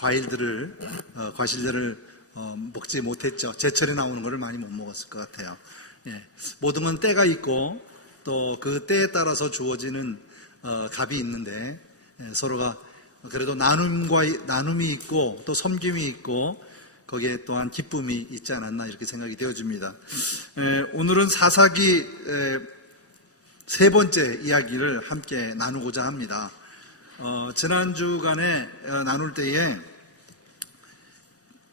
과실들을 먹지 못했죠. 제철에 나오는 것을 많이 못 먹었을 것 같아요. 예. 모든 건 때가 있고 또 그 때에 따라서 주어지는 값이 있는데, 서로가 그래도 나눔이 있고 또 섬김이 있고 거기에 또한 기쁨이 있지 않았나 이렇게 생각이 되어집니다. 오늘은 사사기 세 번째 이야기를 함께 나누고자 합니다. 지난 주간에 나눌 때에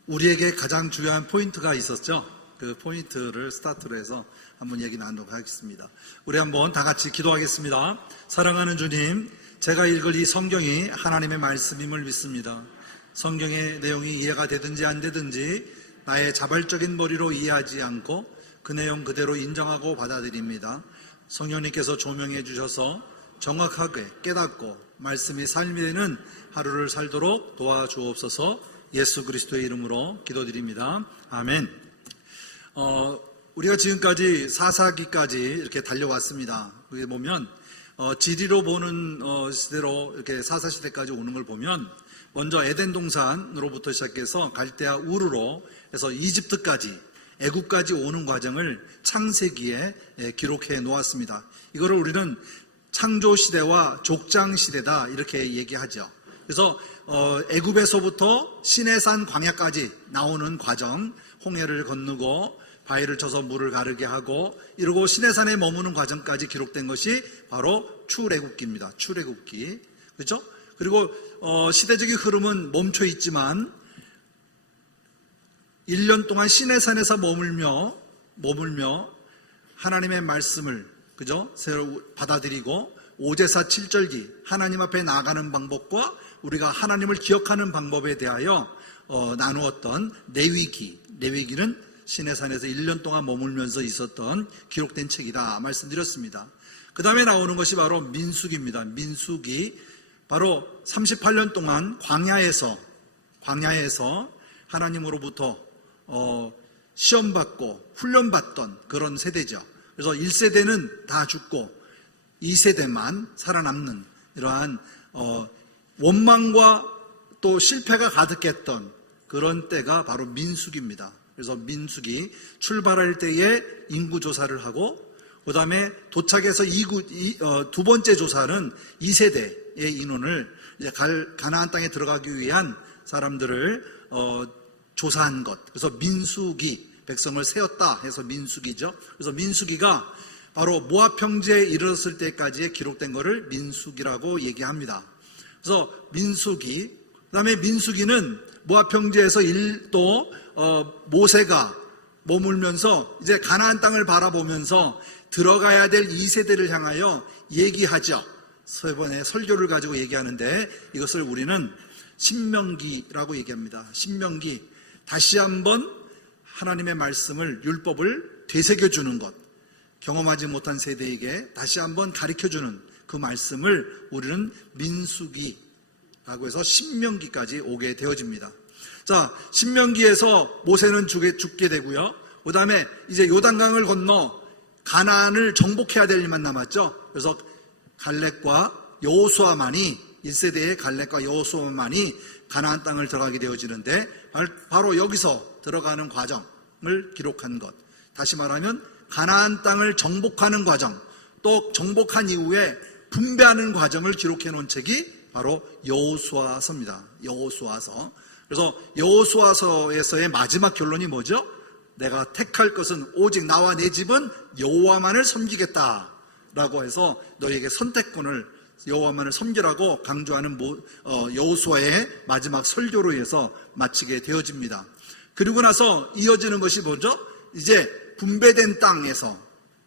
우리에게 가장 중요한 포인트가 있었죠. 그 포인트를 스타트로 해서 한번 얘기 나누도록 하겠습니다. 우리 한번 다 같이 기도하겠습니다. 사랑하는 주님, 제가 읽을 이 성경이 하나님의 말씀임을 믿습니다. 성경의 내용이 이해가 되든지 안 되든지 나의 자발적인 머리로 이해하지 않고 그 내용 그대로 인정하고 받아들입니다. 성령님께서 조명해 주셔서 정확하게 깨닫고 말씀이 삶이 되는 하루를 살도록 도와주옵소서. 예수 그리스도의 이름으로 기도드립니다. 아멘. 우리가 지금까지 사사기까지 이렇게 달려왔습니다. 여기 보면 지리로 보는 시대로 이렇게 사사시대까지 오는 걸 보면 먼저 에덴 동산으로부터 시작해서 갈대아 우르로 해서 이집트까지 애굽까지 오는 과정을 창세기에 기록해 놓았습니다. 이거를 우리는 창조시대와 족장시대다 이렇게 얘기하죠. 그래서 애굽에서부터 시내산 광야까지 나오는 과정, 홍해를 건너고 바위를 쳐서 물을 가르게 하고 이러고 시내산에 머무는 과정까지 기록된 것이 바로 출애굽기입니다. 출애굽기. 그렇죠? 그리고 시대적인 흐름은 멈춰 있지만 1년 동안 시내산에서 머물며 하나님의 말씀을 그죠? 새로 받아들이고 오제사 7절기 하나님 앞에 나아가는 방법과 우리가 하나님을 기억하는 방법에 대하여 나누었던 레위기는 시내산에서 1년 동안 머물면서 있었던 기록된 책이다 말씀드렸습니다. 그 다음에 나오는 것이 바로 민수기입니다. 민수기, 바로 38년 동안 광야에서 하나님으로부터 시험받고 훈련받던 그런 세대죠. 그래서 1세대는 다 죽고 2세대만 살아남는 이러한 원망과 또 실패가 가득했던 그런 때가 바로 민수기입니다. 그래서 민수기 출발할 때에 인구조사를 하고 그 다음에 도착해서 두 번째 조사는 2세대의 인원을 이제 가나안 땅에 들어가기 위한 사람들을 조사한 것. 그래서 민수기, 백성을 세웠다 해서 민수기죠. 그래서 민수기가 바로 모압 평지에 이르렀을 때까지의 기록된 것을 민수기라고 얘기합니다. 그래서 민수기, 그 다음에 민수기는 모압 평지에서 또 모세가 머물면서 이제 가나안 땅을 바라보면서 들어가야 될 2세대를 향하여 얘기하죠. 이번에 설교를 가지고 얘기하는데 이것을 우리는 신명기라고 얘기합니다. 신명기, 다시 한번 하나님의 말씀을, 율법을 되새겨주는 것, 경험하지 못한 세대에게 다시 한번 가르쳐주는 그 말씀을 우리는 민수기라고 해서 신명기까지 오게 되어집니다. 자, 신명기에서 모세는 죽게 되고요. 그 다음에 이제 요단강을 건너 가나안을 정복해야 될 일만 남았죠. 그래서 갈렙과 여호수아만이 1세대의 갈렙과 여호수아만이 가나안 땅을 들어가게 되어지는데 바로 여기서 들어가는 과정을 기록한 것. 다시 말하면 가나안 땅을 정복하는 과정, 또 정복한 이후에 분배하는 과정을 기록해 놓은 책이 바로 여호수아서입니다. 여호수아서. 그래서 여호수아서에서의 마지막 결론이 뭐죠? 내가 택할 것은 오직 나와 내 집은 여호와만을 섬기겠다 라고 해서 너에게 선택권을 여호와만을 섬기라고 강조하는 여호수아의 마지막 설교로 해서 마치게 되어집니다. 그리고 나서 이어지는 것이 뭐죠? 이제 분배된 땅에서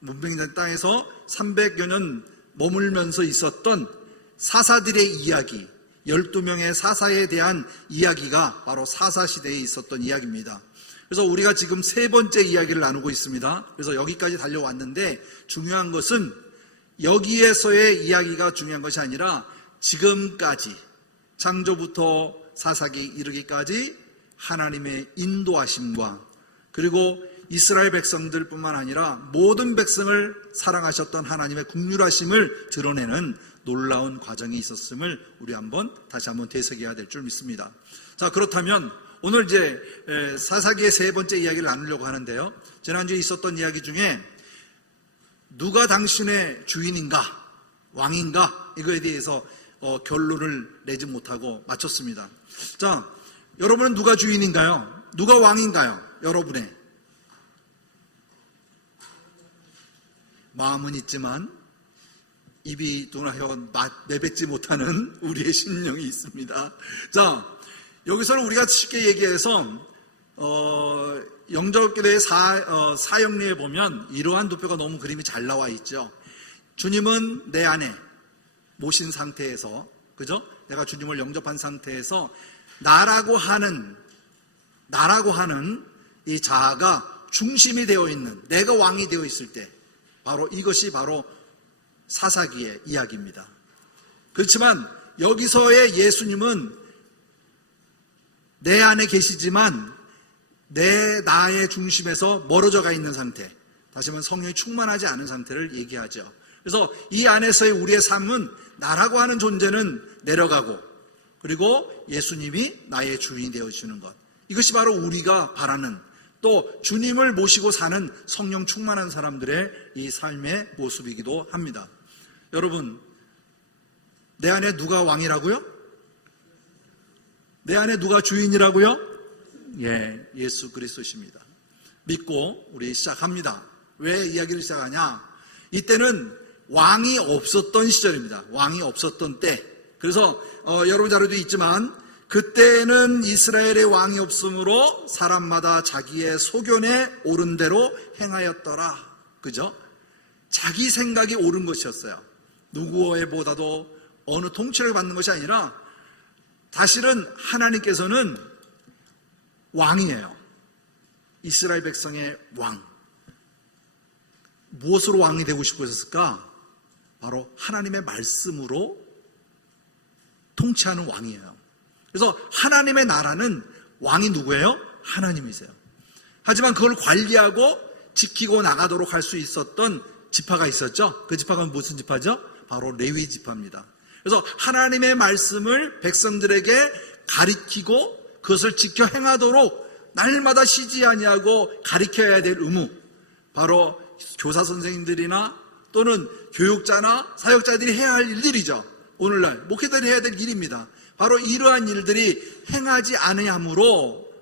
300여 년 머물면서 있었던 사사들의 이야기, 12명의 사사에 대한 이야기가 바로 사사시대에 있었던 이야기입니다. 그래서 우리가 지금 세 번째 이야기를 나누고 있습니다. 그래서 여기까지 달려왔는데 중요한 것은 여기에서의 이야기가 중요한 것이 아니라 지금까지 창조부터 사사기 이르기까지 하나님의 인도하심과 그리고 이스라엘 백성들뿐만 아니라 모든 백성을 사랑하셨던 하나님의 긍휼하심을 드러내는 놀라운 과정이 있었음을 우리 다시 한번 되새겨야 될 줄 믿습니다. 자, 그렇다면 오늘 이제 사사기의 세 번째 이야기를 나누려고 하는데요. 지난주에 있었던 이야기 중에 누가 당신의 주인인가, 왕인가, 이거에 대해서 결론을 내지 못하고 마쳤습니다. 자, 여러분은 누가 주인인가요? 누가 왕인가요? 여러분의 마음은 있지만 입이 둔하여 내뱉지 못하는 우리의 심령이 있습니다. 자, 여기서는 우리가 쉽게 얘기해서 영접교회의 사형리에 보면 이러한 도표가 너무 그림이 잘 나와 있죠. 주님은 내 안에 모신 상태에서, 그죠? 내가 주님을 영접한 상태에서 나라고 하는 이 자아가 중심이 되어 있는, 내가 왕이 되어 있을 때, 이것이 바로 사사기의 이야기입니다. 그렇지만 여기서의 예수님은 내 안에 계시지만 나의 중심에서 멀어져가 있는 상태, 다시 말하면 성령이 충만하지 않은 상태를 얘기하죠. 그래서 이 안에서의 우리의 삶은 나라고 하는 존재는 내려가고, 그리고 예수님이 나의 주인이 되어주는 것, 이것이 바로 우리가 바라는, 또 주님을 모시고 사는 성령 충만한 사람들의 이 삶의 모습이기도 합니다. 여러분, 내 안에 누가 왕이라고요? 내 안에 누가 주인이라고요? 예, 예수 그리스도십니다. 믿고 우리 시작합니다. 왜 이야기를 시작하냐? 이때는 왕이 없었던 시절입니다. 왕이 없었던 때. 그래서 여러분 자료도 있지만 그때는 이스라엘의 왕이 없으므로 사람마다 자기의 소견에 옳은 대로 행하였더라. 그죠? 자기 생각이 옳은 것이었어요. 누구에보다도 어느 통치를 받는 것이 아니라 사실은 하나님께서는 왕이에요. 이스라엘 백성의 왕. 무엇으로 왕이 되고 싶으셨을까? 바로 하나님의 말씀으로 통치하는 왕이에요. 그래서 하나님의 나라는 왕이 누구예요? 하나님이세요. 하지만 그걸 관리하고 지키고 나가도록 할 수 있었던 지파가 있었죠. 그 지파가 무슨 지파죠? 바로 레위 지파입니다. 그래서 하나님의 말씀을 백성들에게 가리키고 그것을 지켜 행하도록 날마다 쉬지 아니하고 가리켜야 될 의무, 바로 교사 선생님들이나 또는 교육자나 사역자들이 해야 할 일들이죠. 오늘날 목회자들이 해야 될 일입니다. 바로 이러한 일들이 행하지 아니함으로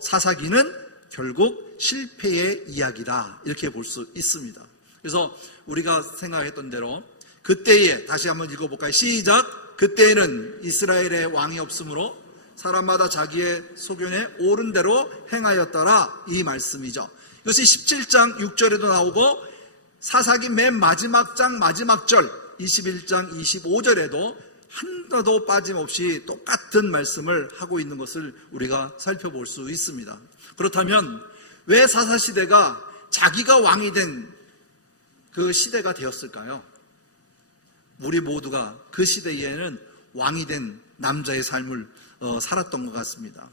사사기는 결국 실패의 이야기다, 이렇게 볼 수 있습니다. 그래서 우리가 생각했던 대로 그때에, 다시 한번 읽어볼까요? 시작. 그때에는 이스라엘의 왕이 없으므로 사람마다 자기의 소견에 옳은 대로 행하였더라, 이 말씀이죠. 이것이 17장 6절에도 나오고 사사기 맨 마지막 장 마지막 절 21장 25절에도 하나도 빠짐없이 똑같은 말씀을 하고 있는 것을 우리가 살펴볼 수 있습니다. 그렇다면 왜 사사시대가 자기가 왕이 된 그 시대가 되었을까요? 우리 모두가 그 시대에는 왕이 된 남자의 삶을 살았던 것 같습니다.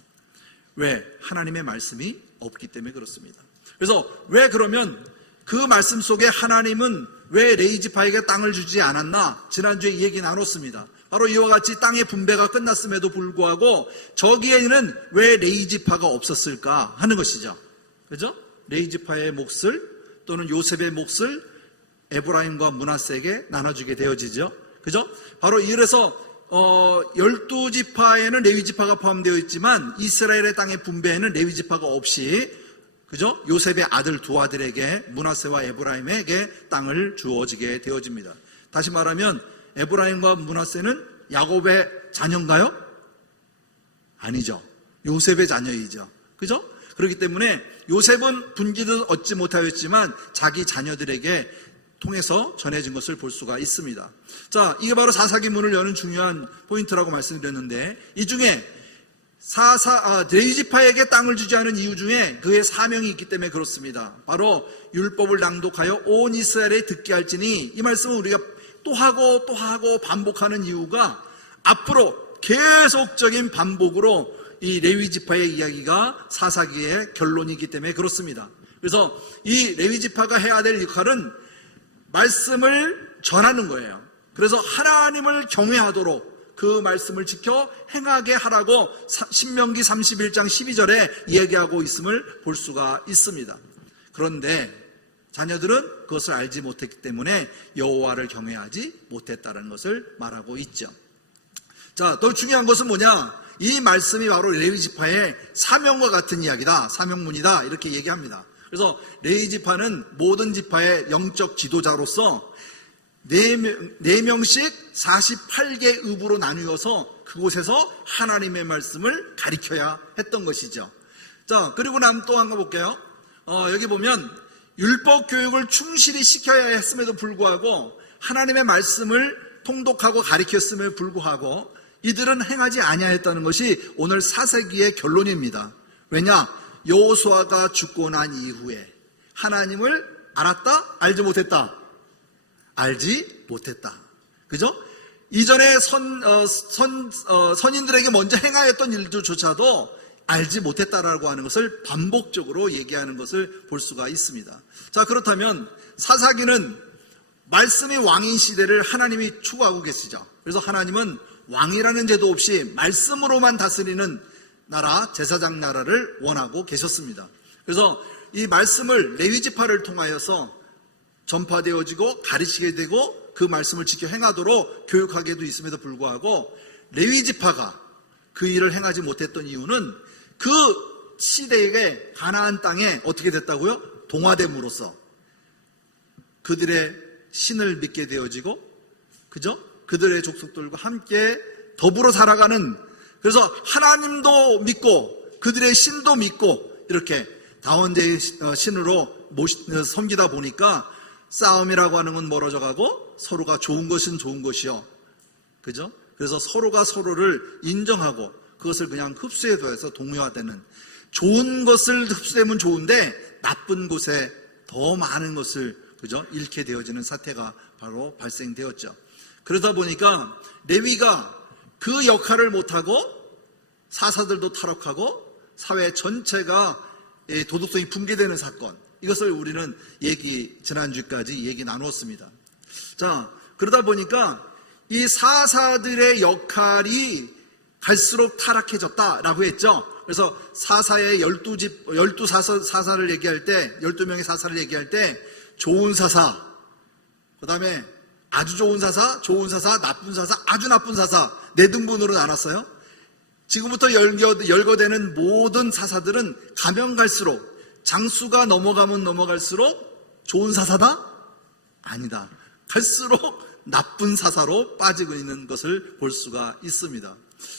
왜? 하나님의 말씀이 없기 때문에 그렇습니다. 그래서 왜 그러면 그 말씀 속에 하나님은 왜 레위지파에게 땅을 주지 않았나? 지난주에 이 얘기 나눴습니다. 바로 이와 같이 땅의 분배가 끝났음에도 불구하고 저기에는 왜 레위지파가 없었을까 하는 것이죠. 그죠? 레위지파의 몫을, 또는 요셉의 몫을 에브라임과 므낫세에게 나눠주게 되어지죠. 그죠? 바로 이래서 12지파에는 레위지파가 포함되어 있지만 이스라엘의 땅의 분배에는 레위지파가 없이, 그죠? 요셉의 아들 두 아들에게, 므낫세와 에브라임에게 땅을 주어지게 되어집니다. 다시 말하면 에브라임과 므낫세는 야곱의 자녀인가요? 아니죠. 요셉의 자녀이죠. 그죠? 그렇기 때문에 요셉은 분기도 얻지 못하였지만 자기 자녀들에게 통해서 전해진 것을 볼 수가 있습니다. 자, 이게 바로 사사기 문을 여는 중요한 포인트라고 말씀드렸는데, 이 중에 레위지파에게 땅을 주지 않은 이유 중에 그의 사명이 있기 때문에 그렇습니다. 바로 율법을 낭독하여 온 이스라엘에 듣게 할지니, 이 말씀은 우리가 또 하고 반복하는 이유가 앞으로 계속적인 반복으로 이 레위 지파의 이야기가 사사기의 결론이기 때문에 그렇습니다. 그래서 이 레위 지파가 해야 될 역할은 말씀을 전하는 거예요. 그래서 하나님을 경외하도록 그 말씀을 지켜 행하게 하라고 신명기 31장 12절에 이야기하고 있음을 볼 수가 있습니다. 그런데 자녀들은 그것을 알지 못했기 때문에 여호와를 경외하지 못했다는 것을 말하고 있죠. 자, 더 중요한 것은 뭐냐? 이 말씀이 바로 레위 지파의 사명과 같은 이야기다, 사명문이다, 이렇게 얘기합니다. 그래서 레위 지파는 모든 지파의 영적 지도자로서 4명씩 48개 읍으로 나누어서 그곳에서 하나님의 말씀을 가리켜야 했던 것이죠. 자, 그리고 난 또 한번 볼게요. 여기 보면 율법 교육을 충실히 시켜야 했음에도 불구하고 하나님의 말씀을 통독하고 가리켰음에도 불구하고 이들은 행하지 아니하였다는 것이 오늘 사사기의 결론입니다. 왜냐? 여호수아가 죽고 난 이후에 하나님을 알았다? 알지 못했다? 알지 못했다. 그죠? 이전에 선인들에게 먼저 행하였던 일조차도 알지 못했다라고 하는 것을 반복적으로 얘기하는 것을 볼 수가 있습니다. 자, 그렇다면 사사기는 말씀의 왕인 시대를 하나님이 추구하고 계시죠. 그래서 하나님은 왕이라는 제도 없이 말씀으로만 다스리는 나라, 제사장 나라를 원하고 계셨습니다. 그래서 이 말씀을 레위 지파를 통하여서 전파되어지고 가르치게 되고 그 말씀을 지켜 행하도록 교육하게도 있음에도 불구하고 레위 지파가 그 일을 행하지 못했던 이유는 그 시대의 가나안 땅에 어떻게 됐다고요? 동화됨으로써 그들의 신을 믿게 되어지고, 그죠? 그들의 족속들과 함께 더불어 살아가는, 그래서 하나님도 믿고 그들의 신도 믿고 이렇게 다원제의 신으로 섬기다 보니까 싸움이라고 하는 건 멀어져 가고 서로가 좋은 것은 좋은 것이요, 그죠? 그래서 서로가 서로를 인정하고 그것을 그냥 흡수해둬서 동요화되는, 좋은 것을 흡수되면 좋은데 나쁜 곳에 더 많은 것을, 그죠? 잃게 되어지는 사태가 바로 발생되었죠. 그러다 보니까 레위가 그 역할을 못하고 사사들도 타락하고 사회 전체가 도덕성이 붕괴되는 사건, 이것을 우리는 지난주까지 얘기 나누었습니다. 자, 그러다 보니까 이 사사들의 역할이 갈수록 타락해졌다라고 했죠. 그래서 사사의 12사사를 얘기할 때, 12명의 사사를 얘기할 때 좋은 사사, 그 다음에 아주 좋은 사사, 좋은 사사, 나쁜 사사, 아주 나쁜 사사, 4등분으로 나눴어요. 지금부터 열거되는 모든 사사들은 가면 갈수록, 장수가 넘어가면 넘어갈수록 좋은 사사다? 아니다. 갈수록 나쁜 사사로 빠지고 있는 것을 볼 수가 있습니다.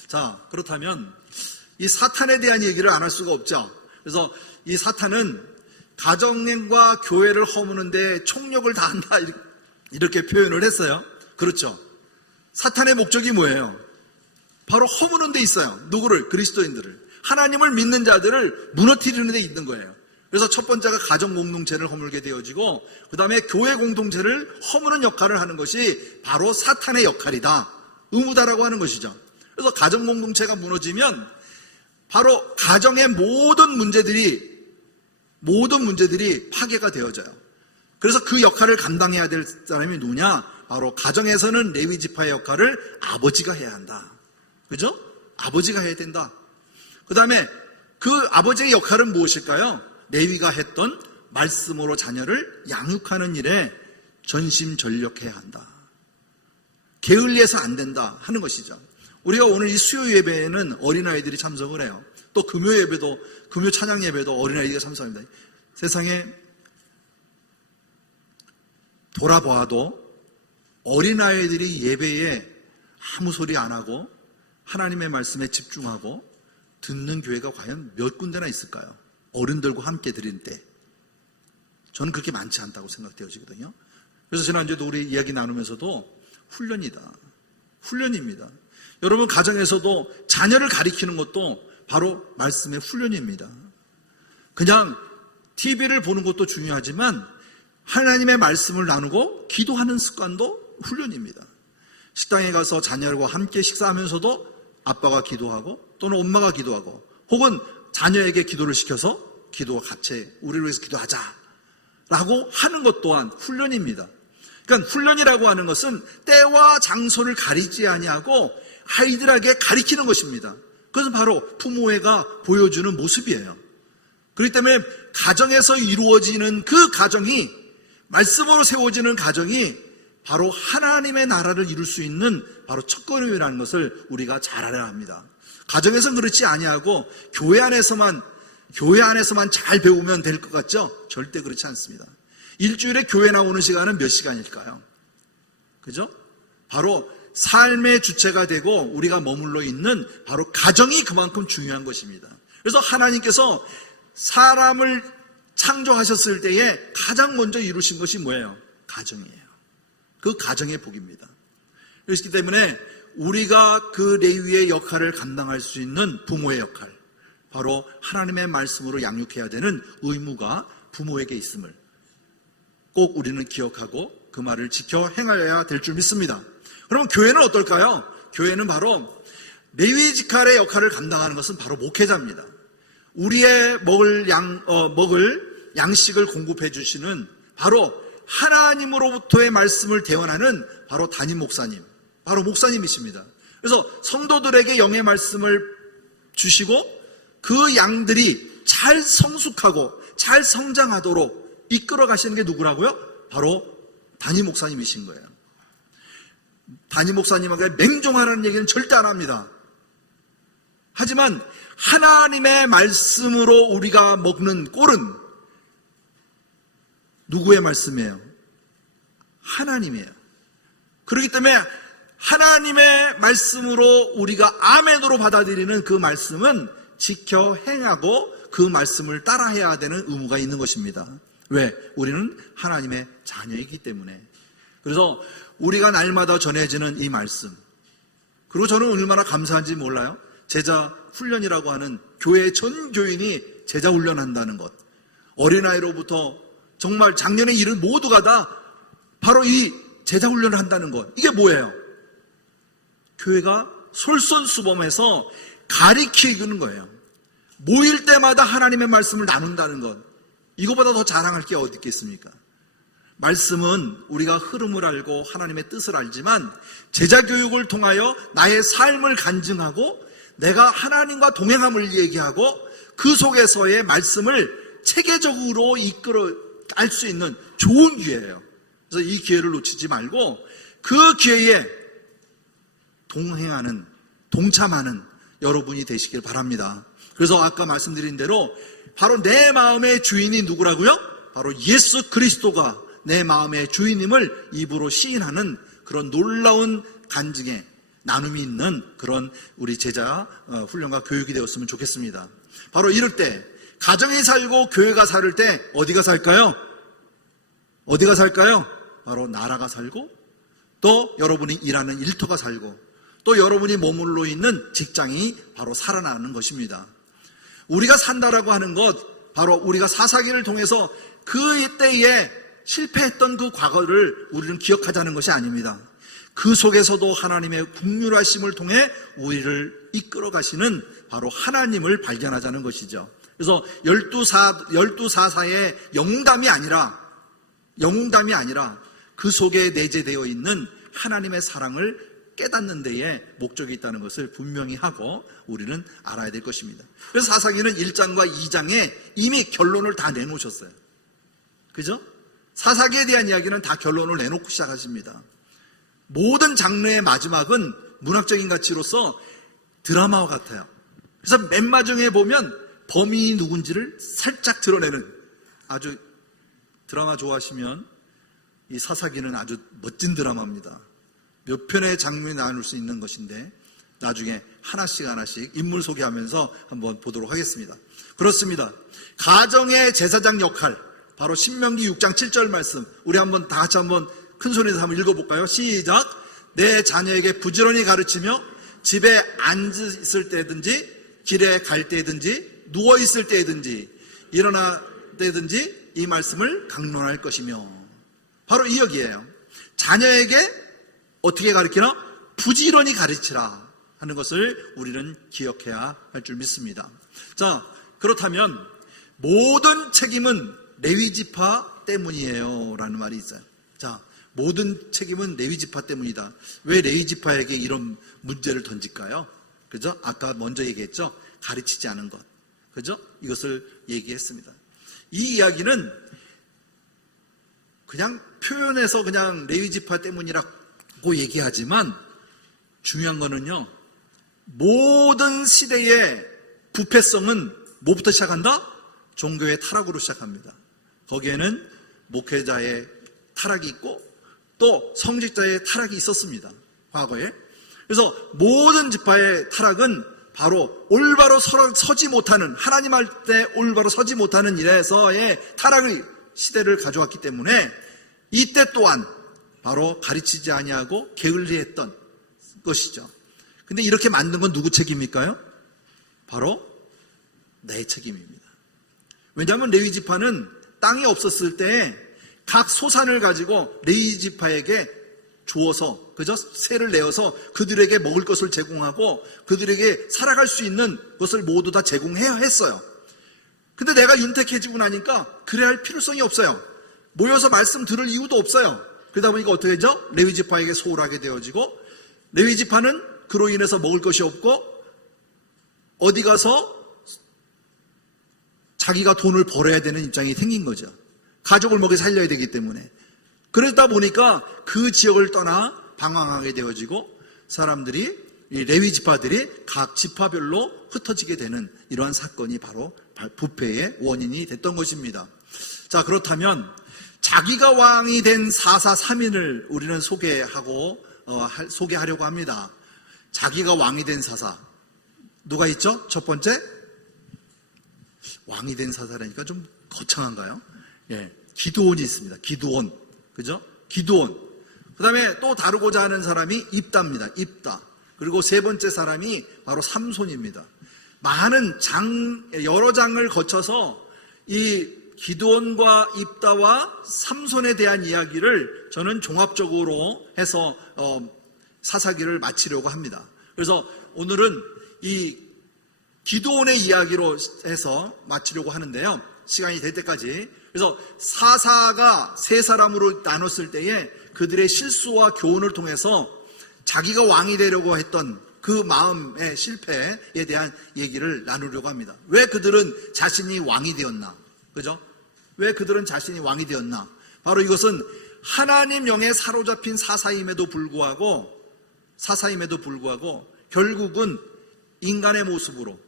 자, 그렇다면 이 사탄에 대한 얘기를 안 할 수가 없죠. 그래서 이 사탄은 가정과 교회를 허무는데 총력을 다한다, 이렇게 표현을 했어요. 그렇죠. 사탄의 목적이 뭐예요? 바로 허무는 데 있어요. 누구를? 그리스도인들을. 하나님을 믿는 자들을 무너뜨리는 데 있는 거예요. 그래서 첫 번째가 가정 공동체를 허물게 되어지고, 그 다음에 교회 공동체를 허무는 역할을 하는 것이 바로 사탄의 역할이다, 의무다라고 하는 것이죠. 그래서 가정 공동체가 무너지면 바로 가정의 모든 문제들이 파괴가 되어져요. 그래서 그 역할을 감당해야 될 사람이 누구냐? 바로 가정에서는 레위 지파의 역할을 아버지가 해야 한다. 그죠? 아버지가 해야 된다. 그 다음에 그 아버지의 역할은 무엇일까요? 레위가 했던 말씀으로 자녀를 양육하는 일에 전심전력해야 한다. 게을리해서 안 된다 하는 것이죠. 우리가 오늘 이 수요 예배에는 어린아이들이 참석을 해요. 또 금요 예배도, 금요 찬양 예배도 어린아이들이 참석합니다. 세상에 돌아보아도 어린아이들이 예배에 아무 소리 안 하고 하나님의 말씀에 집중하고 듣는 교회가 과연 몇 군데나 있을까요? 어른들과 함께 드릴 때. 저는 그렇게 많지 않다고 생각되어지거든요. 그래서 지난주에도 우리 이야기 나누면서도 훈련입니다. 여러분 가정에서도 자녀를 가리키는 것도 바로 말씀의 훈련입니다. 그냥 TV를 보는 것도 중요하지만 하나님의 말씀을 나누고 기도하는 습관도 훈련입니다. 식당에 가서 자녀들과 함께 식사하면서도 아빠가 기도하고 또는 엄마가 기도하고 혹은 자녀에게 기도를 시켜서 기도와 같이 우리를 위해서 기도하자라고 하는 것 또한 훈련입니다. 그러니까 훈련이라고 하는 것은 때와 장소를 가리지 아니하고 아이들에게 가리키는 것입니다. 그것은 바로 부모가 보여주는 모습이에요. 그렇기 때문에 가정에서 이루어지는 그 가정이, 말씀으로 세워지는 가정이 바로 하나님의 나라를 이룰 수 있는 바로 첫걸음이라는 것을 우리가 잘 알아야 합니다. 가정에서는 그렇지 아니하고 교회 안에서만 잘 배우면 될 것 같죠? 절대 그렇지 않습니다. 일주일에 교회 나오는 시간은 몇 시간일까요? 그죠? 바로 삶의 주체가 되고 우리가 머물러 있는 바로 가정이 그만큼 중요한 것입니다. 그래서 하나님께서 사람을 창조하셨을 때에 가장 먼저 이루신 것이 뭐예요? 가정이에요. 그 가정의 복입니다. 그렇기 때문에 우리가 그 레위의 역할을 감당할 수 있는 부모의 역할, 바로 하나님의 말씀으로 양육해야 되는 의무가 부모에게 있음을 꼭 우리는 기억하고 그 말을 지켜 행하여야 될 줄 믿습니다. 그러면 교회는 어떨까요? 교회는 바로 레위 지칼의 역할을 감당하는 것은 바로 목회자입니다. 우리의 먹을 양식을 공급해 주시는 바로 하나님으로부터의 말씀을 대언하는 바로 담임 목사님, 바로 목사님이십니다. 그래서 성도들에게 영의 말씀을 주시고 그 양들이 잘 성숙하고 잘 성장하도록 이끌어 가시는 게 누구라고요? 바로 담임 목사님이신 거예요. 담임 목사님에게 맹종하라는 얘기는 절대 안 합니다. 하지만 하나님의 말씀으로 우리가 먹는 꼴은 누구의 말씀이에요? 하나님이에요. 그렇기 때문에 하나님의 말씀으로 우리가 아멘으로 받아들이는 그 말씀은 지켜 행하고 그 말씀을 따라해야 되는 의무가 있는 것입니다. 왜? 우리는 하나님의 자녀이기 때문에. 그래서 우리가 날마다 전해지는 이 말씀, 그리고 저는 얼마나 감사한지 몰라요. 제자 훈련이라고 하는 교회 전 교인이 제자 훈련한다는 것, 어린아이로부터 정말 작년에 일은 모두가 다 바로 이 제자 훈련을 한다는 것, 이게 뭐예요? 교회가 솔선수범해서 가리키는 거예요. 모일 때마다 하나님의 말씀을 나눈다는 것, 이거보다 더 자랑할 게 어디 있겠습니까? 말씀은 우리가 흐름을 알고 하나님의 뜻을 알지만 제자 교육을 통하여 나의 삶을 간증하고 내가 하나님과 동행함을 얘기하고 그 속에서의 말씀을 체계적으로 이끌어 갈 수 있는 좋은 기회예요. 그래서 이 기회를 놓치지 말고 그 기회에 동행하는, 동참하는 여러분이 되시길 바랍니다. 그래서 아까 말씀드린 대로 바로 내 마음의 주인이 누구라고요? 바로 예수 그리스도가 내 마음의 주인임을 입으로 시인하는 그런 놀라운 간증의 나눔이 있는 그런 우리 제자 훈련과 교육이 되었으면 좋겠습니다. 바로 이럴 때 가정이 살고 교회가 살 때 어디가 살까요? 어디가 살까요? 바로 나라가 살고 또 여러분이 일하는 일터가 살고 또 여러분이 머물러 있는 직장이 바로 살아나는 것입니다. 우리가 산다라고 하는 것, 바로 우리가 사사기를 통해서 그 때에 실패했던 그 과거를 우리는 기억하자는 것이 아닙니다. 그 속에서도 하나님의 긍휼하심을 통해 우리를 이끌어 가시는 바로 하나님을 발견하자는 것이죠. 그래서 12사사의 영웅담이 아니라 그 속에 내재되어 있는 하나님의 사랑을 깨닫는 데에 목적이 있다는 것을 분명히 하고 우리는 알아야 될 것입니다. 그래서 사사기는 1장과 2장에 이미 결론을 다 내놓으셨어요. 그죠? 사사기에 대한 이야기는 다 결론을 내놓고 시작하십니다. 모든 장르의 마지막은 문학적인 가치로서 드라마와 같아요. 그래서 맨 마지막에 보면 범인이 누군지를 살짝 드러내는, 아주 드라마 좋아하시면 이 사사기는 아주 멋진 드라마입니다. 몇 편의 장면이 나눌 수 있는 것인데 나중에 하나씩 인물 소개하면서 한번 보도록 하겠습니다. 그렇습니다. 가정의 제사장 역할, 바로 신명기 6장 7절 말씀, 우리 한번 다 같이 한번 큰 소리에서 한번 읽어볼까요? 시작. 내 자녀에게 부지런히 가르치며 집에 앉을 때든지 길에 갈 때든지 누워있을 때든지 일어날 때든지 이 말씀을 강론할 것이며, 바로 이 여기에요. 자녀에게 어떻게 가르치나? 부지런히 가르치라 하는 것을 우리는 기억해야 할 줄 믿습니다. 자, 그렇다면 모든 책임은 레위지파 때문이에요 라는 말이 있어요. 자, 모든 책임은 레위지파 때문이다. 왜 레위지파에게 이런 문제를 던질까요? 그죠? 아까 먼저 얘기했죠? 가르치지 않은 것. 그죠? 이것을 얘기했습니다. 이 이야기는 그냥 표현해서 그냥 레위지파 때문이라고 얘기하지만 중요한 거는요, 모든 시대의 부패성은 뭐부터 시작한다? 종교의 타락으로 시작합니다. 거기에는 목회자의 타락이 있고 또 성직자의 타락이 있었습니다. 과거에. 그래서 모든 지파의 타락은 바로 올바로 서지 못하는, 하나님 할 때 올바로 서지 못하는 일에서의 타락의 시대를 가져왔기 때문에 이때 또한 바로 가르치지 아니하고 게을리했던 것이죠. 근데 이렇게 만든 건 누구 책임일까요? 바로 내 책임입니다. 왜냐하면 레위지파는 땅이 없었을 때 각 소산을 가지고 레위지파에게 주어서, 그죠? 세를 내어서 그들에게 먹을 것을 제공하고 그들에게 살아갈 수 있는 것을 모두 다 제공해야 했어요. 근데 내가 윤택해지고 나니까 그래야 할 필요성이 없어요. 모여서 말씀 들을 이유도 없어요. 그러다 보니까 어떻게 되죠? 레위지파에게 소홀하게 되어지고, 레위지파는 그로 인해서 먹을 것이 없고 어디 가서 자기가 돈을 벌어야 되는 입장이 생긴 거죠. 가족을 먹여 살려야 되기 때문에. 그러다 보니까 그 지역을 떠나 방황하게 되어지고 사람들이, 이 레위지파들이 각 지파별로 흩어지게 되는 이러한 사건이 바로 부패의 원인이 됐던 것입니다. 자, 그렇다면 자기가 왕이 된 4사3인을 우리는 소개하려고 합니다. 자기가 왕이 된 사사. 누가 있죠? 첫 번째, 왕이 된 사사라니까 좀 거창한가요? 예, 기드온이 있습니다. 기드온. 그죠? 기드온. 그 다음에 또 다루고자 하는 사람이 입다입니다. 입다. 그리고 세 번째 사람이 바로 삼손입니다. 많은 여러 장을 거쳐서 이 기드온과 입다와 삼손에 대한 이야기를 저는 종합적으로 해서 사사기를 마치려고 합니다. 그래서 오늘은 이 기드온의 이야기로 해서 마치려고 하는데요. 시간이 될 때까지. 그래서 사사가 세 사람으로 나눴을 때에 그들의 실수와 교훈을 통해서 자기가 왕이 되려고 했던 그 마음의 실패에 대한 얘기를 나누려고 합니다. 왜 그들은 자신이 왕이 되었나? 그죠? 왜 그들은 자신이 왕이 되었나? 바로 이것은 하나님 영에 사로잡힌 사사임에도 불구하고 결국은 인간의 모습으로,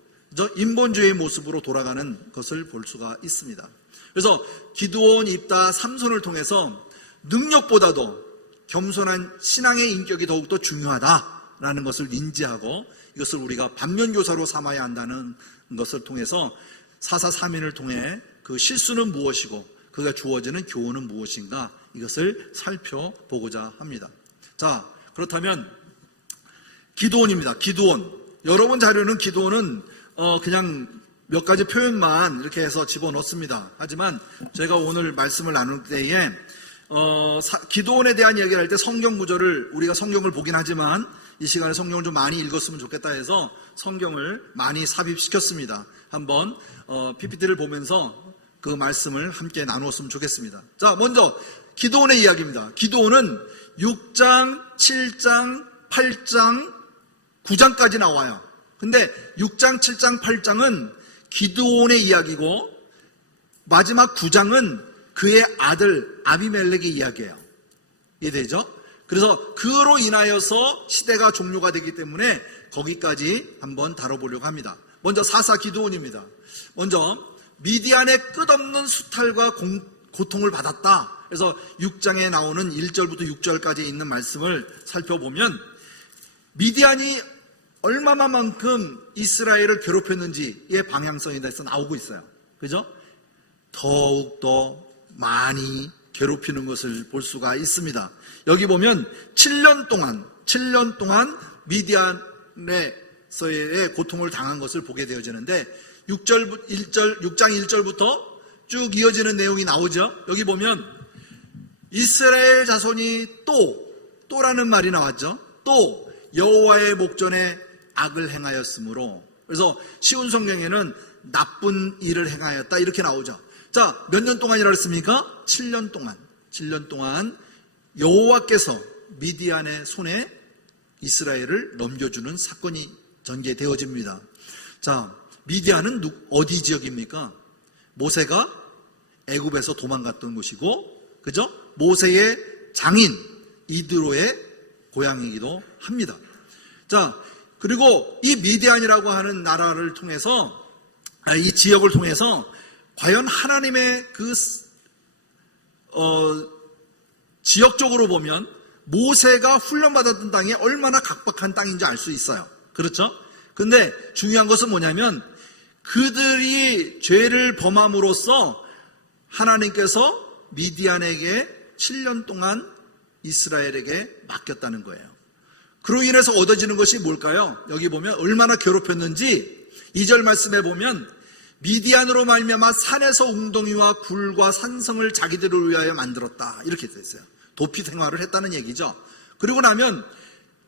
인본주의의 모습으로 돌아가는 것을 볼 수가 있습니다. 그래서 기드온, 입다, 삼손을 통해서 능력보다도 겸손한 신앙의 인격이 더욱더 중요하다라는 것을 인지하고 이것을 우리가 반면교사로 삼아야 한다는 것을 통해서 4사3인을 통해 그 실수는 무엇이고 그가 주어지는 교훈은 무엇인가, 이것을 살펴보고자 합니다. 자, 그렇다면 기드온입니다. 기드온. 여러분 자료는 기드온은 그냥 몇 가지 표현만 이렇게 해서 집어넣습니다. 하지만 제가 오늘 말씀을 나눌 때에 기드온에 대한 얘기를 할 때 성경 구절을, 우리가 성경을 보긴 하지만 이 시간에 성경을 좀 많이 읽었으면 좋겠다 해서 성경을 많이 삽입시켰습니다. 한번 PPT를 보면서 그 말씀을 함께 나누었으면 좋겠습니다. 자, 먼저 기드온의 이야기입니다. 기드온은 6장, 7장, 8장, 9장까지 나와요. 근데 6장, 7장, 8장은 기드온의 이야기고 마지막 9장은 그의 아들 아비멜렉의 이야기예요. 이해되죠? 그래서 그로 인하여서 시대가 종료가 되기 때문에 거기까지 한번 다뤄보려고 합니다. 먼저 사사 기드온입니다. 먼저 미디안의 끝없는 수탈과 고통을 받았다. 그래서 6장에 나오는 1절부터 6절까지 있는 말씀을 살펴보면 미디안이 얼마만큼 이스라엘을 괴롭혔는지의 방향성에 대해서 나오고 있어요. 그죠? 더욱더 많이 괴롭히는 것을 볼 수가 있습니다. 여기 보면 7년 동안 미디안에서의 고통을 당한 것을 보게 되어지는데 6장 1절부터 쭉 이어지는 내용이 나오죠. 여기 보면 이스라엘 자손이 또라는 말이 나왔죠. 또 여호와의 목전에 악을 행하였으므로, 그래서 쉬운 성경에는 나쁜 일을 행하였다 이렇게 나오죠. 자, 몇 년 동안이라 했습니까? 7년 동안 여호와께서 미디안의 손에 이스라엘을 넘겨주는 사건이 전개되어집니다. 자, 미디안은 어디 지역입니까? 모세가 애굽에서 도망갔던 곳이고, 그죠? 모세의 장인 이드로의 고향이기도 합니다. 자, 그리고 이 미디안이라고 하는 나라를 통해서, 이 지역을 통해서 과연 하나님의 지역적으로 보면 모세가 훈련받았던 땅이 얼마나 각박한 땅인지 알 수 있어요. 그렇죠? 근데 중요한 것은 뭐냐면 그들이 죄를 범함으로써 하나님께서 미디안에게 7년 동안 이스라엘에게 맡겼다는 거예요. 그로 인해서 얻어지는 것이 뭘까요? 여기 보면 얼마나 괴롭혔는지 2절 말씀에 보면 미디안으로 말미암아 산에서 웅덩이와 굴과 산성을 자기들을 위하여 만들었다 이렇게 돼 있어요. 도피 생활을 했다는 얘기죠. 그리고 나면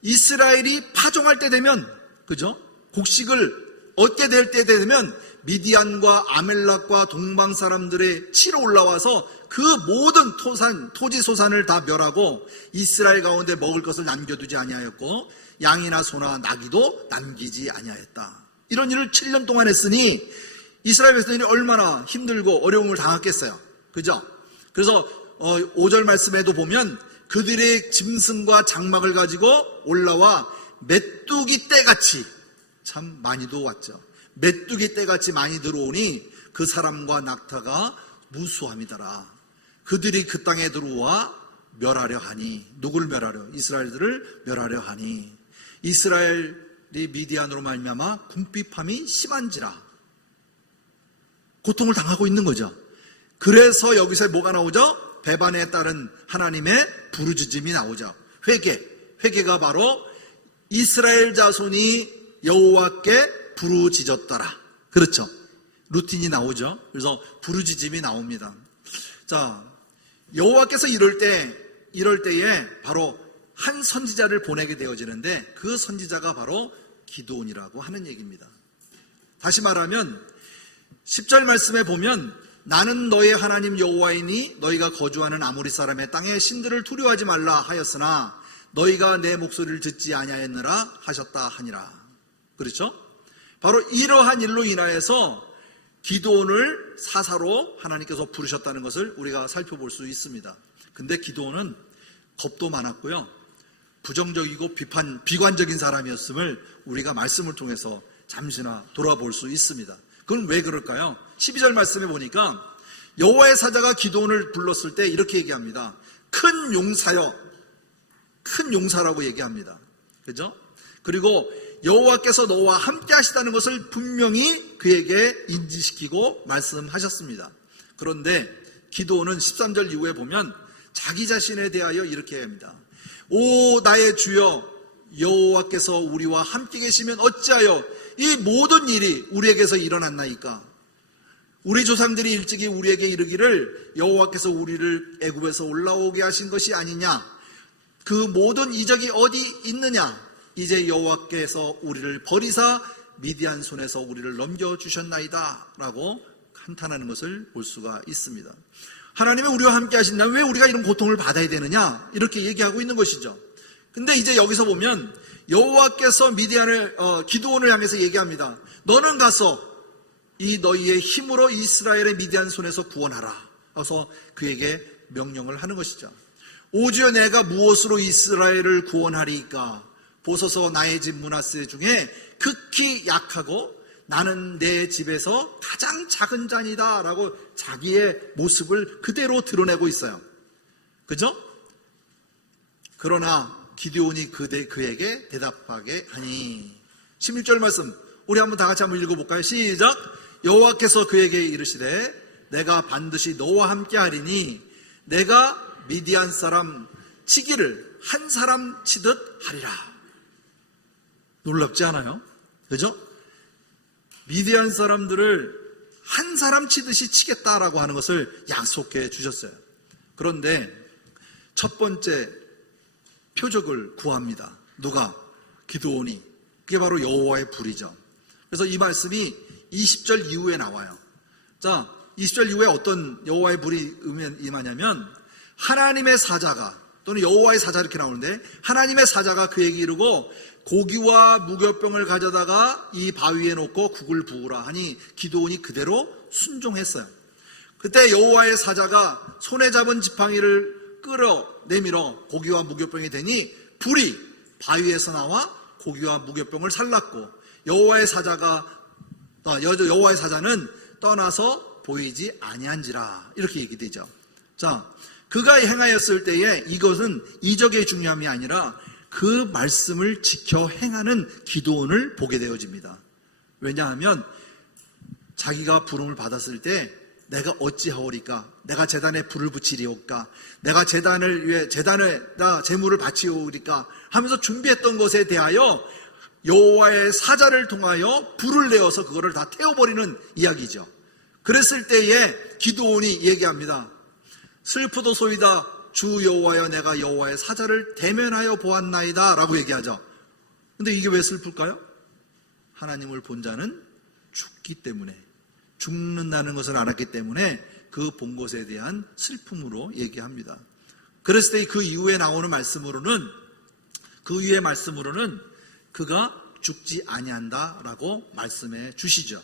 이스라엘이 파종할 때 되면, 그죠? 곡식을 얻게 될 때 되면 미디안과 아멜락과 동방 사람들의 치러 올라와서 그 모든 토지 소산을 다 멸하고 이스라엘 가운데 먹을 것을 남겨두지 아니하였고 양이나 소나 나귀도 남기지 아니하였다. 이런 일을 7년 동안 했으니 이스라엘 백성들이 얼마나 힘들고 어려움을 당했겠어요. 그죠? 그래서 5절 말씀에도 보면 그들의 짐승과 장막을 가지고 올라와 메뚜기 떼같이, 참 많이도 왔죠. 메뚜기 떼같이 많이 들어오니 그 사람과 낙타가 무수함이더라. 그들이 그 땅에 들어와 멸하려 하니, 누구를 멸하려? 이스라엘들을 멸하려 하니 이스라엘이 미디안으로 말미암아 궁핍함이 심한지라. 고통을 당하고 있는 거죠. 그래서 여기서 뭐가 나오죠? 배반에 따른 하나님의 부르짖음이 나오죠. 회개가 바로 이스라엘 자손이 여호와께 부르짖었더라. 그렇죠? 루틴이 나오죠. 그래서 부르짖음이 나옵니다. 자, 여호와께서 이럴 때에 바로 한 선지자를 보내게 되어지는데 그 선지자가 바로 기드온이라고 하는 얘기입니다. 다시 말하면 10절 말씀에 보면 나는 너의 하나님 여호와이니 너희가 거주하는 아모리 사람의 땅에 신들을 두려워하지 말라 하였으나 너희가 내 목소리를 듣지 아니하였느라 하셨다 하니라. 그렇죠? 바로 이러한 일로 인하여서 기드온을 사사로 하나님께서 부르셨다는 것을 우리가 살펴볼 수 있습니다. 근데 기드온은 겁도 많았고요, 부정적이고 비관적인 사람이었음을 우리가 말씀을 통해서 잠시나 돌아볼 수 있습니다. 그건 왜 그럴까요? 12절 말씀에 보니까 여호와의 사자가 기드온을 불렀을 때 이렇게 얘기합니다. 큰 용사여, 큰 용사라고 얘기합니다. 그죠? 그리고 여호와께서 너와 함께 하시다는 것을 분명히 그에게 인지시키고 말씀하셨습니다. 그런데 기드온은 13절 이후에 보면 자기 자신에 대하여 이렇게 합니다. 오 나의 주여, 여호와께서 우리와 함께 계시면 어찌하여 이 모든 일이 우리에게서 일어났나이까? 우리 조상들이 일찍이 우리에게 이르기를 여호와께서 우리를 애굽에서 올라오게 하신 것이 아니냐? 그 모든 이적이 어디 있느냐? 이제 여호와께서 우리를 버리사 미디안 손에서 우리를 넘겨주셨나이다 라고 한탄하는 것을 볼 수가 있습니다. 하나님이 우리와 함께 하신다면 왜 우리가 이런 고통을 받아야 되느냐? 이렇게 얘기하고 있는 것이죠. 근데 이제 여기서 보면 여호와께서 기드온을 향해서 얘기합니다. 너는 가서 이 너희의 힘으로 이스라엘의 미디안 손에서 구원하라. 그래서 그에게 명령을 하는 것이죠. 오주여 내가 무엇으로 이스라엘을 구원하리이까? 보소서 나의 집 므낫세 중에 극히 약하고 나는 내 집에서 가장 작은 자니다 라고 자기의 모습을 그대로 드러내고 있어요. 그죠? 그러나 기드온이 그에게 대답하게 하니 16절 말씀 우리 한번 다 같이 한번 읽어볼까요? 시작. 여호와께서 그에게 이르시되 내가 반드시 너와 함께 하리니 내가 미디안 사람 치기를 한 사람 치듯 하리라. 놀랍지 않아요? 그죠? 미디안 사람들을 한 사람 치듯이 치겠다라고 하는 것을 약속해 주셨어요. 그런데 첫 번째 표적을 구합니다. 누가? 기드온이. 그게 바로 여호와의 불이죠. 그래서 이 말씀이 20절 이후에 나와요. 자, 20절 이후에 어떤 여호와의 불이 임하냐면 하나님의 사자가 또는 여호와의 사자 이렇게 나오는데 하나님의 사자가 그에게 이르고 고기와 무교병을 가져다가 이 바위에 놓고 국을 부으라 하니 기드온이 그대로 순종했어요. 그때 여호와의 사자가 손에 잡은 지팡이를 끌어내밀어 고기와 무교병이 되니 불이 바위에서 나와 고기와 무교병을 살랐고 여호와의 사자는 떠나서 보이지 아니한지라 이렇게 얘기되죠. 자, 그가 행하였을 때에 이것은 이적의 중요함이 아니라 그 말씀을 지켜 행하는 기드온을 보게 되어집니다. 왜냐하면 자기가 부름을 받았을 때 내가 어찌하오리까? 내가 제단에 불을 붙이리오까? 내가 제단에다 제물을 바치오리까? 하면서 준비했던 것에 대하여 여호와의 사자를 통하여 불을 내어서 그거를 다 태워버리는 이야기죠. 그랬을 때에 기드온이 얘기합니다. 슬프도소이다. 주 여호와여 내가 여호와의 사자를 대면하여 보았나이다 라고 얘기하죠. 근데 이게 왜 슬플까요? 하나님을 본 자는 죽기 때문에, 죽는다는 것을 알았기 때문에 그 본 것에 대한 슬픔으로 얘기합니다. 그랬을 때 그 이후에 나오는 말씀으로는 그가 죽지 아니한다 라고 말씀해 주시죠.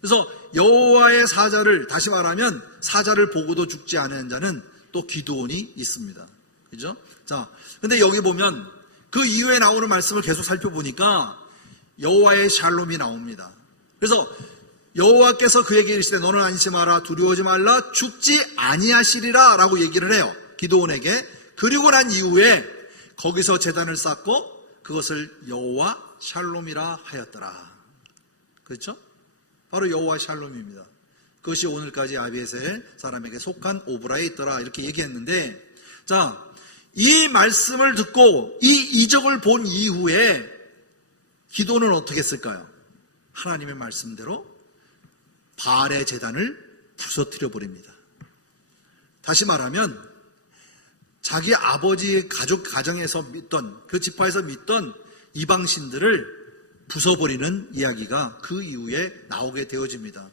그래서 여호와의 사자를, 다시 말하면 사자를 보고도 죽지 않은 자는 또 기드온이 있습니다. 그죠? 자, 근데 여기 보면 그 이후에 나오는 말씀을 계속 살펴보니까 여호와의 샬롬이 나옵니다. 그래서 여호와께서 그에게 이르시되 너는 안심하라 두려워하지 말라 죽지 아니하시리라 라고 얘기를 해요. 기드온에게. 그리고 난 이후에 거기서 제단을 쌓고 그것을 여호와 샬롬이라 하였더라. 그렇죠? 바로 여호와 샬롬입니다. 그것이 오늘까지 아비에셀 사람에게 속한 오브라에 있더라 이렇게 얘기했는데, 자, 이 말씀을 듣고 이 이적을 본 이후에 기도는 어떻게 했을까요? 하나님의 말씀대로 바알의 제단을 부서뜨려 버립니다. 다시 말하면 자기 아버지의 가정에서 믿던, 그 지파에서 믿던 이방신들을 부숴버리는 이야기가 그 이후에 나오게 되어집니다.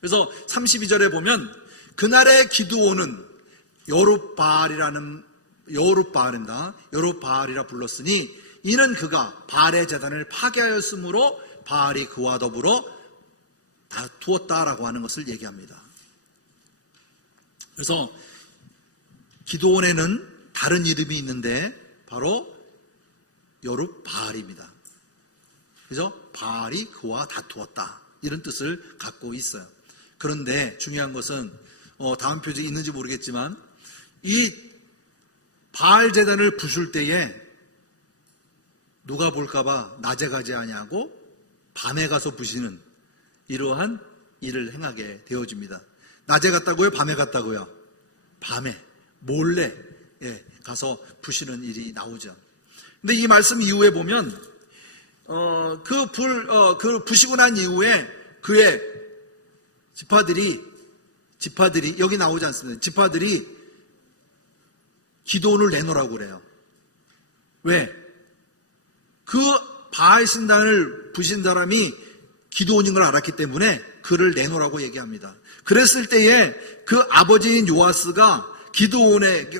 그래서 32절에 보면 그날의 기드온은 여룹바알이라 불렀으니 이는 그가 바알의 제단을 파괴하였으므로 바알이 그와 더불어 다투었다라고 하는 것을 얘기합니다. 그래서 기드온에는 다른 이름이 있는데 바로 여룹바알입니다. 그래서 바알이 그와 다투었다 이런 뜻을 갖고 있어요. 그런데 중요한 것은 다음 표지에 있는지 모르겠지만 이 바알 제단을 부술 때에 누가 볼까봐 낮에 가지 아니하고 밤에 가서 부시는 이러한 일을 행하게 되어집니다. 낮에 갔다고요? 밤에 갔다고요? 밤에 몰래 가서 부시는 일이 나오죠. 근데 이 말씀 이후에 보면 그 부시고 난 이후에 그의 지파들이 여기 나오지 않습니다. 지파들이 기드온을 내놓으라고 그래요. 왜? 그 바알 신단을 부신 사람이 기드온인 걸 알았기 때문에 그를 내놓으라고 얘기합니다. 그랬을 때에 그 아버지인 요아스가 기드온에게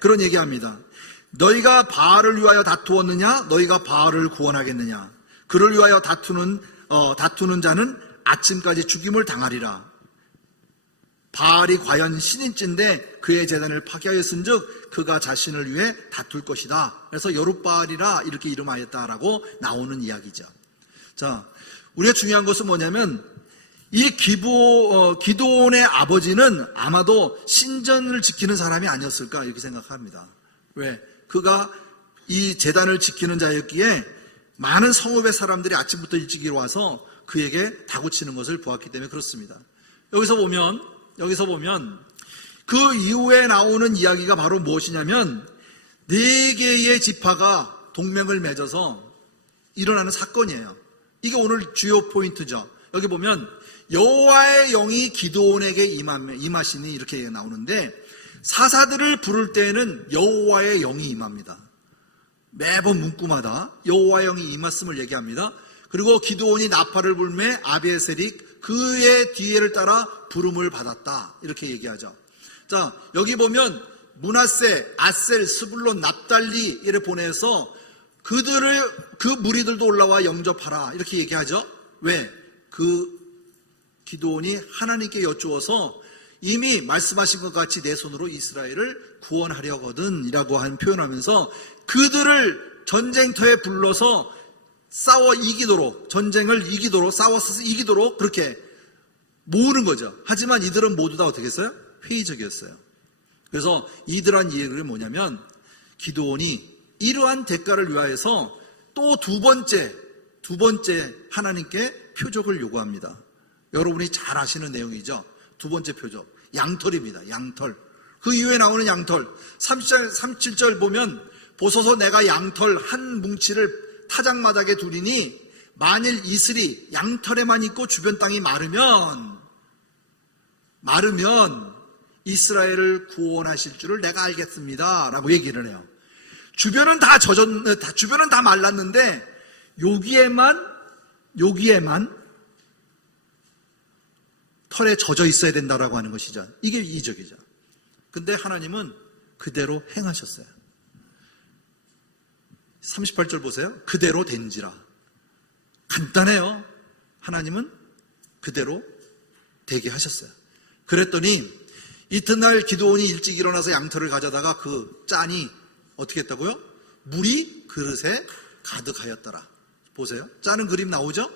그런 얘기합니다. 너희가 바알을 위하여 다투었느냐? 너희가 바알을 구원하겠느냐? 그를 위하여 다투는 자는 아침까지 죽임을 당하리라. 바알이 과연 신인찐데 그의 제단을 파괴하였은즉 그가 자신을 위해 다툴 것이다. 그래서 여룹바알이라 이렇게 이름하였다라고 나오는 이야기죠. 자, 우리가 중요한 것은 뭐냐면 이 기드온의 아버지는 아마도 신전을 지키는 사람이 아니었을까 이렇게 생각합니다. 왜? 그가 이 제단을 지키는 자였기에 많은 성읍의 사람들이 아침부터 일찍 와서 그에게 다구치는 것을 보았기 때문에 그렇습니다. 여기서 보면 그 이후에 나오는 이야기가 바로 무엇이냐면 4개의 지파가 동맹을 맺어서 일어나는 사건이에요. 이게 오늘 주요 포인트죠. 여기 보면 여호와의 영이 기드온에게 임하시니 이렇게 나오는데 사사들을 부를 때에는 여호와의 영이 임합니다. 매번 문구마다 여호와의 영이 임했음을 얘기합니다. 그리고 기드온이 나팔을 불매 아비에셀이 그의 뒤를 따라 부름을 받았다, 이렇게 얘기하죠. 자, 여기 보면 므낫세, 아셀, 스불론, 납달리 이를 보내서 그 무리들도 올라와 영접하라, 이렇게 얘기하죠. 왜? 그 기드온이 하나님께 여쭈어서 이미 말씀하신 것 같이 내 손으로 이스라엘을 구원하려거든 이라고 표현하면서 그들을 전쟁터에 불러서 싸워 이기도록, 전쟁을 이기도록, 싸워서 이기도록 그렇게 모으는 거죠. 하지만 이들은 모두 다 어떻게 했어요? 회의적이었어요. 그래서 이들한 이야기가 뭐냐면 기드온이 이러한 대가를 위하여서 또 두 번째 하나님께 표적을 요구합니다. 여러분이 잘 아시는 내용이죠. 두 번째 표적, 양털입니다. 양털. 그 이후에 나오는 양털, 37절 보면 보소서 내가 양털 한 뭉치를 타작마당에 두리니 만일 이슬이 양털에만 있고 주변 땅이 마르면 이스라엘을 구원하실 줄을 내가 알겠습니다 라고 얘기를 해요. 주변은 다 말랐는데 여기에만 털에 젖어 있어야 된다라고 하는 것이죠. 이게 이적이죠. 근데 하나님은 그대로 행하셨어요. 38절 보세요. 그대로 된지라. 간단해요. 하나님은 그대로 되게 하셨어요. 그랬더니 이튿날 기드온이 일찍 일어나서 양털을 가져다가 그 짠이 어떻게 했다고요? 물이 그릇에 가득하였더라. 보세요. 짜는 그림 나오죠?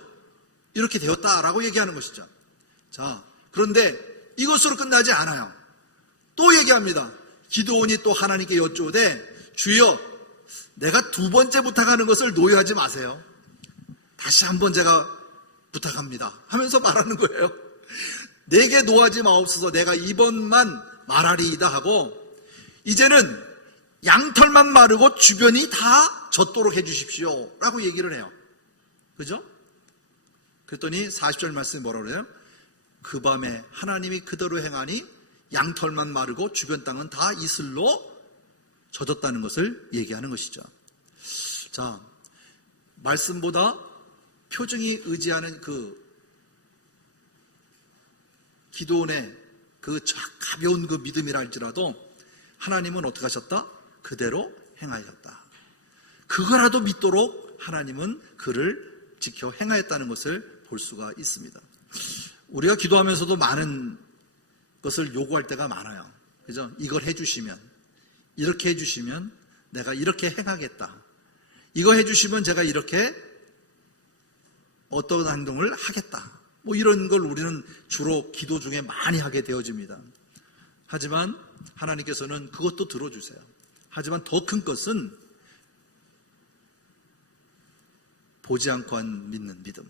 이렇게 되었다라고 얘기하는 것이죠. 자, 그런데 이것으로 끝나지 않아요. 또 얘기합니다. 기드온이 또 하나님께 여쭈오되 주여 내가 두 번째 부탁하는 것을 노여하지 마세요. 다시 한번 제가 부탁합니다 하면서 말하는 거예요. 내게 노하지 마옵소서. 내가 이번만 말하리이다 하고 이제는 양털만 마르고 주변이 다 젖도록 해주십시오 라고 얘기를 해요. 그죠? 그랬더니 40절 말씀에 뭐라고 그래요? 그 밤에 하나님이 그대로 행하니 양털만 마르고 주변 땅은 다 이슬로 젖었다는 것을 얘기하는 것이죠. 자, 말씀보다 표정이 의지하는 그 기드온의 그 가벼운 그 믿음이라 할지라도 하나님은 어떻게 하셨다? 그대로 행하였다. 그거라도 믿도록 하나님은 그를 지켜 행하였다는 것을 볼 수가 있습니다. 우리가 기도하면서도 많은 것을 요구할 때가 많아요. 그죠? 이걸 해주시면, 이렇게 해주시면 내가 이렇게 행하겠다. 이거 해주시면 제가 이렇게 어떤 행동을 하겠다. 뭐 이런 걸 우리는 주로 기도 중에 많이 하게 되어집니다. 하지만 하나님께서는 그것도 들어주세요. 하지만 더 큰 것은 보지 않고 믿는 믿음,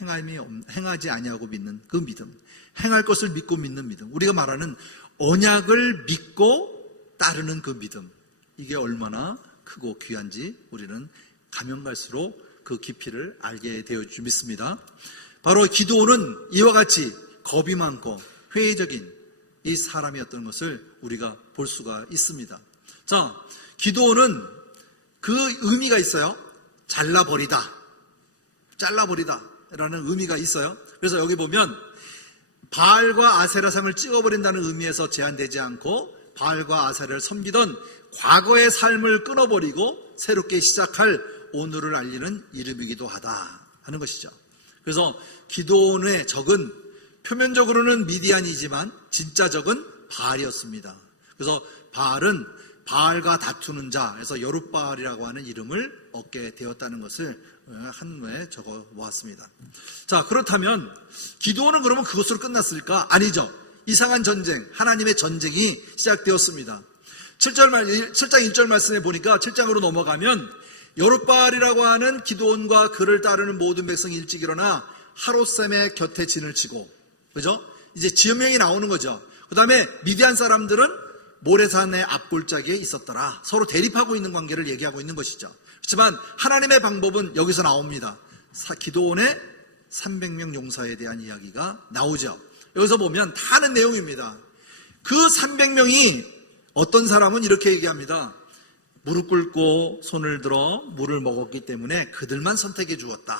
행하지 아니하고 믿는 그 믿음, 행할 것을 믿고 믿는 믿음, 우리가 말하는 언약을 믿고 따르는 그 믿음, 이게 얼마나 크고 귀한지 우리는 가면 갈수록 그 깊이를 알게 되어 믿습니다. 바로 기드온은 이와 같이 겁이 많고 회의적인 이 사람이었던 것을 우리가 볼 수가 있습니다. 자, 기드온은 그 의미가 있어요. 잘라버리다 라는 의미가 있어요. 그래서 여기 보면 바알과 아세라상을 찍어버린다는 의미에서 제한되지 않고 바알과 아세라를 섬기던 과거의 삶을 끊어버리고 새롭게 시작할 오늘을 알리는 이름이기도 하다 하는 것이죠. 그래서 기드온의 적은 표면적으로는 미디안이지만 진짜 적은 바알이었습니다. 그래서 바알은 바알과 다투는 자에서 여룻바알이라고 하는 이름을 얻게 되었다는 것을 한문에 적어 보았습니다. 자, 그렇다면 기드온은 그러면 그것으로 끝났을까? 아니죠. 이상한 전쟁, 하나님의 전쟁이 시작되었습니다. 7장 1절 말씀에 보니까 7장으로 넘어가면 여룻바알이라고 하는 기드온과 그를 따르는 모든 백성이 일찍 일어나 하롯셈의 곁에 진을 치고, 그죠? 이제 지명이 나오는 거죠. 그 다음에 미디안 사람들은 모래산의 앞골짜기에 있었더라. 서로 대립하고 있는 관계를 얘기하고 있는 것이죠. 그렇지만 하나님의 방법은 여기서 나옵니다. 기드온의 300명 용사에 대한 이야기가 나오죠. 여기서 보면 다 아는 내용입니다. 그 300명이 어떤 사람은 이렇게 얘기합니다. 무릎 꿇고 손을 들어 물을 먹었기 때문에 그들만 선택해 주었다.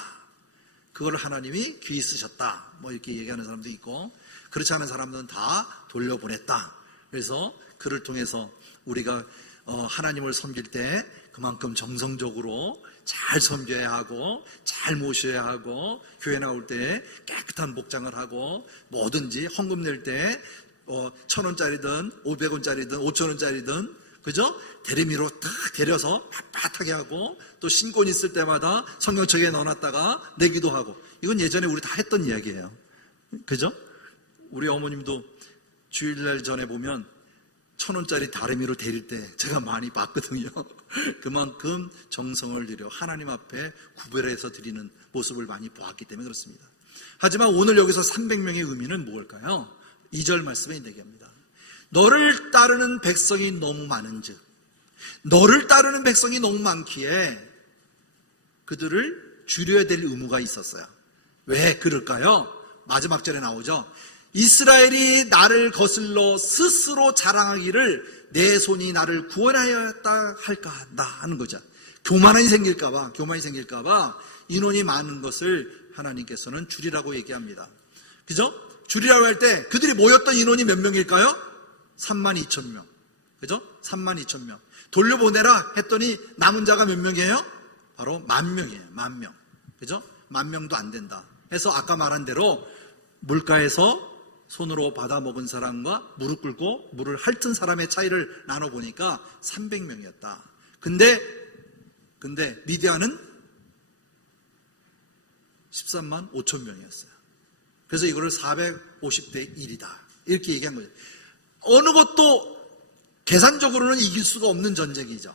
그걸 하나님이 귀히 쓰셨다. 뭐 이렇게 얘기하는 사람도 있고, 그렇지 않은 사람들은 다 돌려보냈다. 그래서 그를 통해서 우리가 하나님을 섬길 때 그만큼 정성적으로 잘 섬겨야 하고, 잘 모셔야 하고, 교회 나올 때 깨끗한 복장을 하고, 뭐든지 헌금 낼 때 1,000원짜리든 500원짜리든 5,000원짜리든, 그죠? 대리미로 딱 데려서 빳빳하게 하고, 또 신권 있을 때마다 성경책에 넣어놨다가 내기도 하고. 이건 예전에 우리 다 했던 이야기예요. 그죠? 우리 어머님도 주일날 전에 보면 1,000원짜리 다리미로 데릴 때 제가 많이 봤거든요. 그만큼 정성을 들여 하나님 앞에 구별해서 드리는 모습을 많이 보았기 때문에 그렇습니다. 하지만 오늘 여기서 300명의 의미는 무엇일까요? 2절 말씀에 얘기합니다. 너를 따르는 백성이 너무 많은즉, 너를 따르는 백성이 너무 많기에 그들을 줄여야 될 의무가 있었어요. 왜 그럴까요? 마지막 절에 나오죠. 이스라엘이 나를 거슬러 스스로 자랑하기를 내 손이 나를 구원하였다 할까 한다 하는 거죠. 교만이 생길까봐 인원이 많은 것을 하나님께서는 줄이라고 얘기합니다. 그죠? 줄이라고 할 때 그들이 모였던 인원이 몇 명일까요? 32,000명. 그죠? 32,000명. 돌려보내라 했더니 남은 자가 몇 명이에요? 바로 10,000명이에요. 10,000명. 그죠? 10,000명도 안 된다. 해서 아까 말한 대로 물가에서 손으로 받아 먹은 사람과 무릎 꿇고 물을 핥은 사람의 차이를 나눠보니까 300명이었다. 근데 미디안은 13만 5천 명이었어요. 그래서 이거를 450대 1이다. 이렇게 얘기한 거죠. 어느 것도 계산적으로는 이길 수가 없는 전쟁이죠.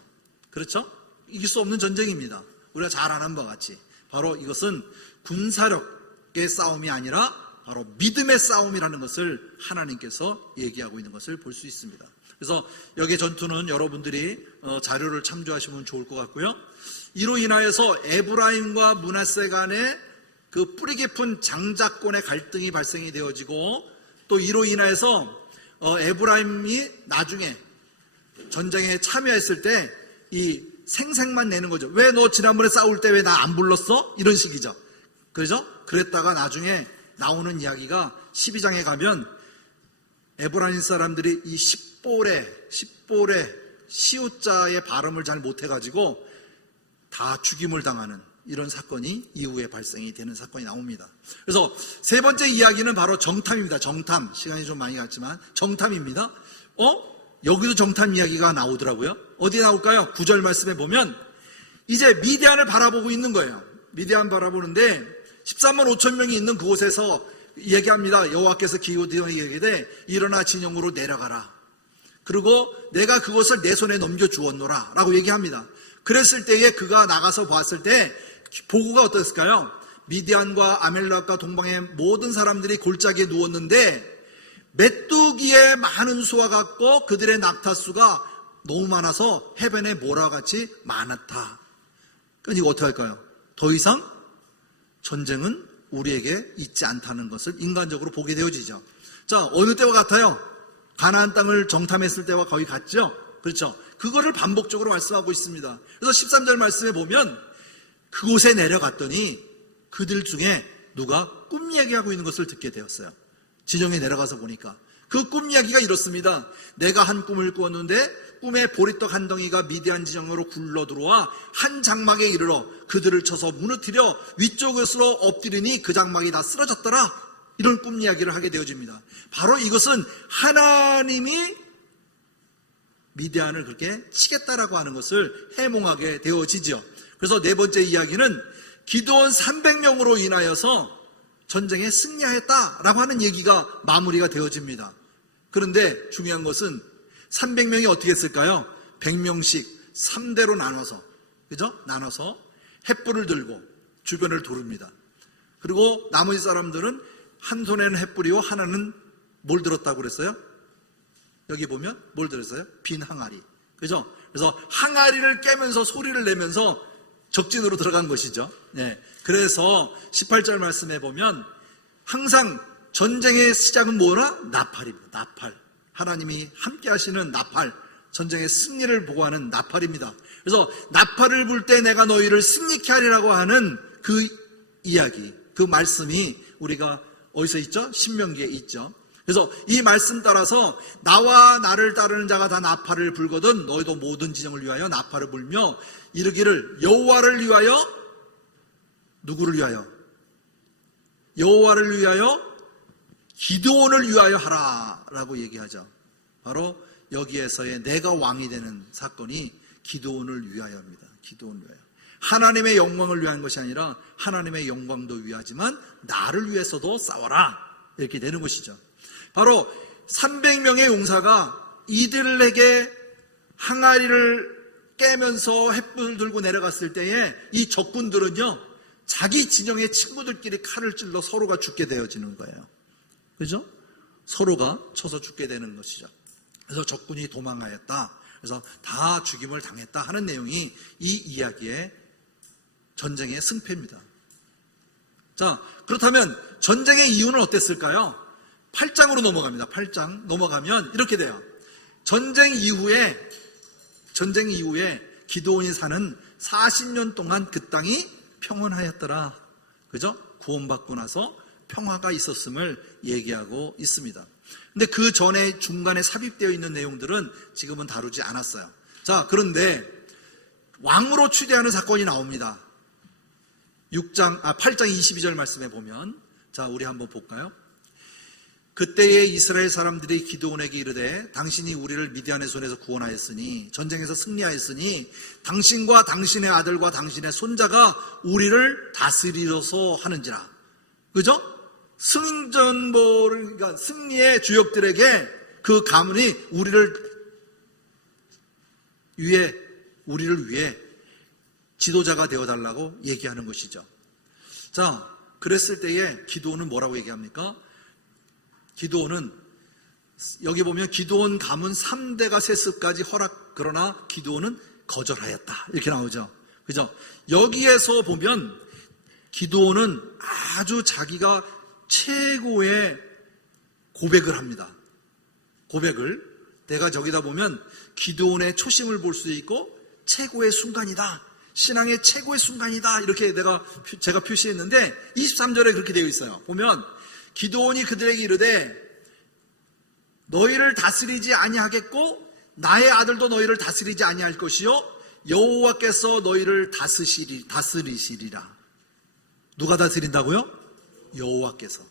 그렇죠? 이길 수 없는 전쟁입니다. 우리가 잘 아는 바와 같이. 바로 이것은 군사력의 싸움이 아니라 바로 믿음의 싸움이라는 것을 하나님께서 얘기하고 있는 것을 볼 수 있습니다. 그래서 여기의 전투는 여러분들이 자료를 참조하시면 좋을 것 같고요. 이로 인하여서 에브라임과 므낫세 간의 그 뿌리 깊은 장자권의 갈등이 발생이 되어지고, 또 이로 인하여서 에브라임이 나중에 전쟁에 참여했을 때 이 생색만 내는 거죠. 왜 너 지난번에 싸울 때 왜 나 안 불렀어? 이런 식이죠. 그죠? 그랬다가 나중에 나오는 이야기가 12장에 가면 에브라임 사람들이 이 십볼의 시옷자의 발음을 잘 못해가지고 다 죽임을 당하는 이런 사건이 이후에 발생이 되는 사건이 나옵니다. 그래서 세 번째 이야기는 바로 정탐입니다. 정탐. 시간이 좀 많이 갔지만 정탐입니다. 여기도 정탐 이야기가 나오더라고요. 어디에 나올까요? 9절 말씀에 보면 이제 미디안을 바라보고 있는 거예요. 미디안 바라보는데 13만 5천 명이 있는 그곳에서 얘기합니다. 여호와께서 기드온에게 얘기하되 일어나 진영으로 내려가라. 그리고 내가 그것을 내 손에 넘겨주었노라 라고 얘기합니다. 그랬을 때에 그가 나가서 봤을 때 보고가 어땠을까요? 미디안과 아멜렉과 동방의 모든 사람들이 골짜기에 누웠는데 메뚜기의 많은 수와 같고 그들의 낙타수가 너무 많아서 해변에 모라같이 많았다. 그러니까 이거 어떻게 할까요? 더 이상 전쟁은 우리에게 있지 않다는 것을 인간적으로 보게 되어지죠. 자, 어느 때와 같아요? 가나안 땅을 정탐했을 때와 거의 같죠? 그렇죠? 그거를 반복적으로 말씀하고 있습니다. 그래서 13절 말씀에 보면 그곳에 내려갔더니 그들 중에 누가 꿈 이야기하고 있는 것을 듣게 되었어요. 진영에 내려가서 보니까 그 꿈 이야기가 이렇습니다. 내가 한 꿈을 꾸었는데 꿈에 보리떡 한 덩이가 미디안 진영으로 굴러 들어와 한 장막에 이르러 그들을 쳐서 무너뜨려 위쪽으로 엎드리니 그 장막이 다 쓰러졌더라. 이런 꿈 이야기를 하게 되어집니다. 바로 이것은 하나님이 미디안을 그렇게 치겠다라고 하는 것을 해몽하게 되어지죠. 그래서 네 번째 이야기는 기드온 300명으로 인하여서 전쟁에 승리하였다라고 하는 얘기가 마무리가 되어집니다. 그런데 중요한 것은 300명이 어떻게 했을까요? 100명씩 3대로 나눠서, 그죠? 나눠서 횃불을 들고 주변을 도릅니다. 그리고 나머지 사람들은 한 손에는 횃불이고 하나는 뭘 들었다고 그랬어요? 여기 보면 뭘 들었어요? 빈 항아리. 그죠? 그래서 항아리를 깨면서 소리를 내면서 적진으로 들어간 것이죠. 네. 그래서 18절 말씀에 보면 항상 전쟁의 시작은 뭐라? 나팔입니다. 나팔. 하나님이 함께 하시는 나팔. 전쟁의 승리를 보고하는 나팔입니다. 그래서 나팔을 불 때 내가 너희를 승리케 하리라고 하는 그 이야기, 그 말씀이 우리가 어디서 있죠? 신명기에 있죠. 그래서 이 말씀 따라서 나와 나를 따르는 자가 다 나팔을 불거든 너희도 모든 지정을 위하여 나팔을 불며 이르기를 여호와를 위하여, 누구를 위하여? 여호와를 위하여 기드온을 위하여 하라라고 얘기하죠. 바로 여기에서의 내가 왕이 되는 사건이 기드온을 위하여입니다. 기드온을 위하여. 하나님의 영광을 위한 것이 아니라 하나님의 영광도 위하지만 나를 위해서도 싸워라, 이렇게 되는 것이죠. 바로 300명의 용사가 이들에게 항아리를 깨면서 횃불을 들고 내려갔을 때에 이 적군들은요, 자기 진영의 친구들끼리 칼을 찔러 서로가 죽게 되어지는 거예요. 그죠? 서로가 쳐서 죽게 되는 것이죠. 그래서 적군이 도망하였다, 그래서 다 죽임을 당했다 하는 내용이 이 이야기의 전쟁의 승패입니다. 자, 그렇다면 전쟁의 이유는 어땠을까요? 8장으로 넘어갑니다. 8장 넘어가면 이렇게 돼요. 전쟁 이후에 기드온이 사는 40년 동안 그 땅이 평온하였더라. 그죠? 구원받고 나서 평화가 있었음을 얘기하고 있습니다. 근데 그 전에 중간에 삽입되어 있는 내용들은 지금은 다루지 않았어요. 자, 그런데 왕으로 추대하는 사건이 나옵니다. 8장 22절 말씀에 보면, 자, 우리 한번 볼까요? 그때에 이스라엘 사람들이 기드온에게 이르되 당신이 우리를 미디안의 손에서 구원하였으니, 전쟁에서 승리하였으니 당신과 당신의 아들과 당신의 손자가 우리를 다스리려서 하는지라. 그죠? 그러니까 승리의 주역들에게 그 가문이 우리를 위해 지도자가 되어달라고 얘기하는 것이죠. 자, 그랬을 때에 기드온은 뭐라고 얘기합니까? 기드온은, 여기 보면 기드온 가문 3대가 세습까지 그러나 기드온은 거절하였다, 이렇게 나오죠. 그죠? 여기에서 보면 기드온은 아주 자기가 최고의 고백을 합니다. 고백을, 내가 저기다 보면 기드온의 초심을 볼 수 있고 최고의 순간이다, 신앙의 최고의 순간이다, 이렇게 제가 표시했는데 23절에 그렇게 되어 있어요. 보면 기드온이 그들에게 이르되 너희를 다스리지 아니하겠고 나의 아들도 너희를 다스리지 아니할 것이요 여호와께서 너희를 다스리시리라. 누가 다스린다고요? 여호와께서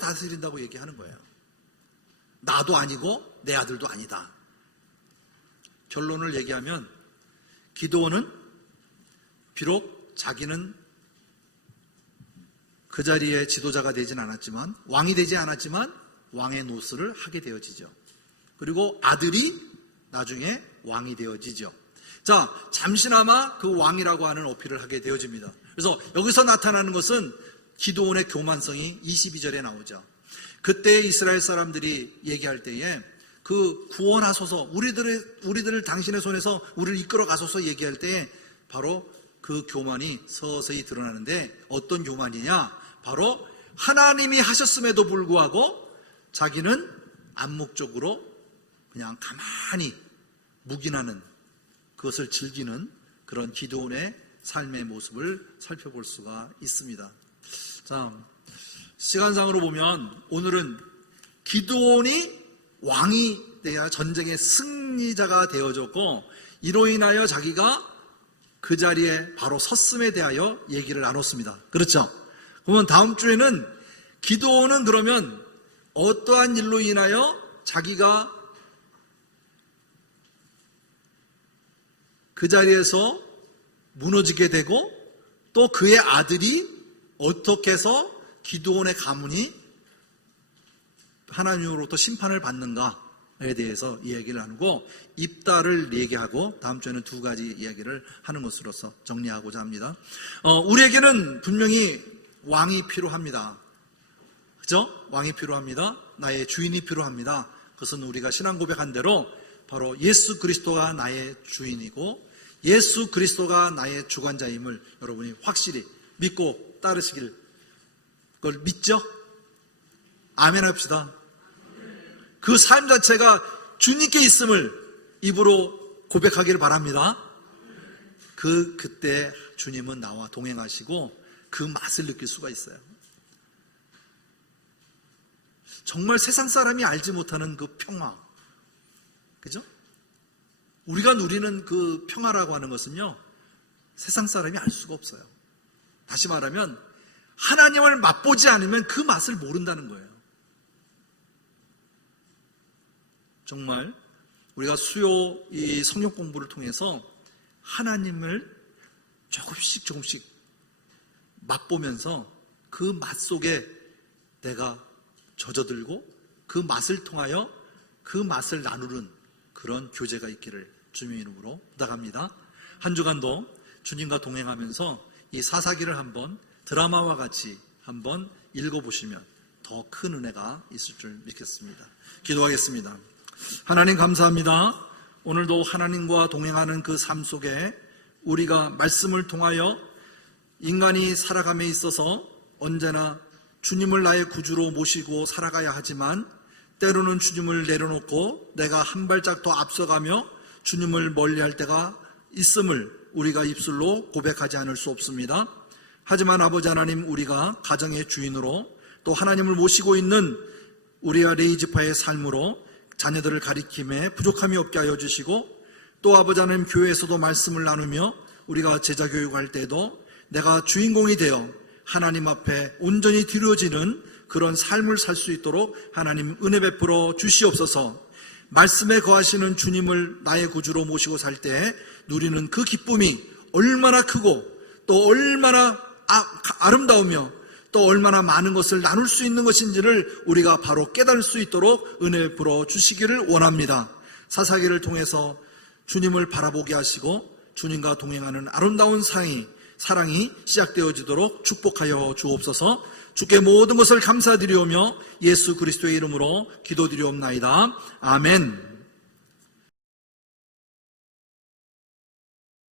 다스린다고 얘기하는 거예요. 나도 아니고 내 아들도 아니다. 결론을 얘기하면 기드온은 비록 자기는 그 자리에 지도자가 되진 않았지만, 왕이 되지 않았지만 왕의 노릇을 하게 되어지죠. 그리고 아들이 나중에 왕이 되어지죠. 자, 잠시나마 그 왕이라고 하는 어필을 하게 되어집니다. 그래서 여기서 나타나는 것은 기드온의 교만성이 22절에 나오죠. 그때 이스라엘 사람들이 얘기할 때에 그 구원하소서, 우리들을 당신의 손에서 우리를 이끌어 가소서 얘기할 때에 바로 그 교만이 서서히 드러나는데, 어떤 교만이냐? 바로 하나님이 하셨음에도 불구하고 자기는 암묵적으로 그냥 가만히 묵인하는, 그것을 즐기는 그런 기드온의 삶의 모습을 살펴볼 수가 있습니다. 자, 시간상으로 보면 오늘은 기드온이 왕이 되어 전쟁의 승리자가 되어졌고, 이로 인하여 자기가 그 자리에 바로 섰음에 대하여 얘기를 나눴습니다. 그렇죠? 그러면 다음 주에는 기드온은 그러면 어떠한 일로 인하여 자기가 그 자리에서 무너지게 되고, 또 그의 아들이 어떻게 해서 기드온의 가문이 하나님으로부터 심판을 받는가에 대해서 이야기를 나누고, 입다를 얘기하고 다음 주에는 두 가지 이야기를 하는 것으로서 정리하고자 합니다. 우리에게는 분명히 왕이 필요합니다. 그죠? 왕이 필요합니다. 나의 주인이 필요합니다. 그것은 우리가 신앙 고백한 대로 바로 예수 그리스도가 나의 주인이고 예수 그리스도가 나의 주관자임을 여러분이 확실히 믿고 따르시길, 그걸 믿죠? 아멘 합시다. 그 삶 자체가 주님께 있음을 입으로 고백하기를 바랍니다. 그때 주님은 나와 동행하시고 그 맛을 느낄 수가 있어요. 정말 세상 사람이 알지 못하는 그 평화, 그죠? 우리가 누리는 그 평화라고 하는 것은요, 세상 사람이 알 수가 없어요. 다시 말하면 하나님을 맛보지 않으면 그 맛을 모른다는 거예요. 정말 우리가 수요 이 성경 공부를 통해서 하나님을 조금씩 맛보면서 그 맛 속에 내가 젖어들고 그 맛을 통하여 그 맛을 나누는 그런 교제가 있기를 주님의 이름으로 부탁합니다. 한 주간도 주님과 동행하면서 이 사사기를 한번 드라마와 같이 한번 읽어보시면 더 큰 은혜가 있을 줄 믿겠습니다. 기도하겠습니다. 하나님 감사합니다. 오늘도 하나님과 동행하는 그 삶 속에 우리가 말씀을 통하여 인간이 살아감에 있어서 언제나 주님을 나의 구주로 모시고 살아가야 하지만 때로는 주님을 내려놓고 내가 한 발짝 더 앞서가며 주님을 멀리할 때가 있음을 우리가 입술로 고백하지 않을 수 없습니다. 하지만 아버지 하나님, 우리가 가정의 주인으로 또 하나님을 모시고 있는 우리와 레이지파의 삶으로 자녀들을 가리킴에 부족함이 없게 하여 주시고, 또 아버지 하나님 교회에서도 말씀을 나누며 우리가 제자 교육할 때도 내가 주인공이 되어 하나님 앞에 온전히 드려지는 그런 삶을 살 수 있도록 하나님 은혜 베풀어 주시옵소서. 말씀에 거하시는 주님을 나의 구주로 모시고 살 때 누리는 그 기쁨이 얼마나 크고 또 얼마나 아름다우며 또 얼마나 많은 것을 나눌 수 있는 것인지를 우리가 바로 깨달을 수 있도록 은혜 베풀어 주시기를 원합니다. 사사기를 통해서 주님을 바라보게 하시고 주님과 동행하는 아름다운 사랑이 시작되어지도록 축복하여 주옵소서. 주께 모든 것을 감사드리오며 예수 그리스도의 이름으로 기도드리옵나이다. 아멘.